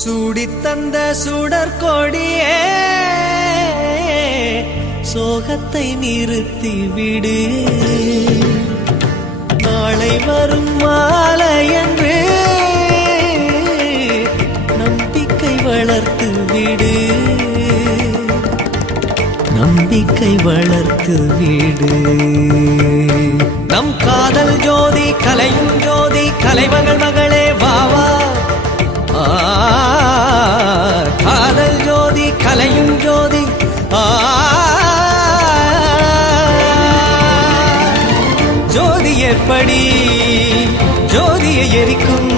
சூடித்தந்த சுடற்கொடியே சோகத்தை நிறுத்தி விடு. நாளை வரும் மாலை என்று நம்பிக்கை வளர்த்து விடு. நம்பிக்கை வளர்த்து விடு. நம் காதல் ஜோதி கலையும் ஜோதி கலைமகள் மகளே வாவா. காதல் ஜோதி கலையும் ஜோதி ஜோதி எப்படி ஜோதியை எரிக்கும்